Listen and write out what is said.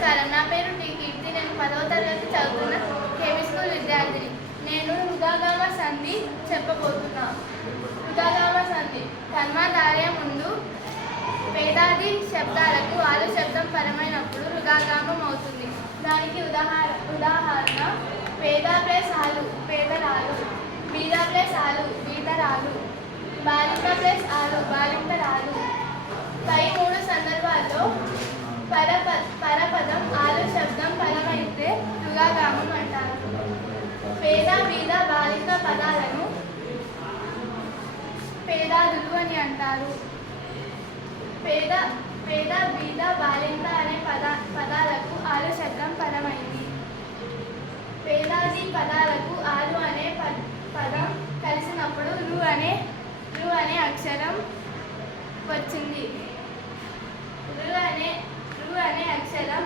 నమస్కారం. నా పేరు టి కీర్తి. నేను 10వ తరగతి చదువుతున్న కేవీ స్కూల్ విద్యార్థిని. నేను హృదయగామ సంధి చెప్పబోతున్నా. హృదయగామ సంధి కర్మధారయ ముందు వేదాది శబ్దాలకు ఆలు శబ్దం పరమైనప్పుడు హృదయగామం అవుతుంది. దానికి ఉదాహరణ వేద ప్లస్ ఆలు పేదరాలు, బీద ప్లస్ ఆలు బీదరాలు, బాలింత ప్లస్ ఆలు బాలింతరాలు. పై మూడు సందర్భాల్లో పరపదం ఆలు శబ్దం పరమైతే యుగాగామం అంటారు. పేద బీద బాలింత పదాలను పేదాదులు అని అంటారు. పేద బీద బాలింత అనే పదాలకు ఆలు శబ్దం పరమైంది. పేదాది పదాలకు ఆలు అనే పదం కలిసినప్పుడు రు అనే అక్షరం వచ్చింది. రు అనే అక్షరం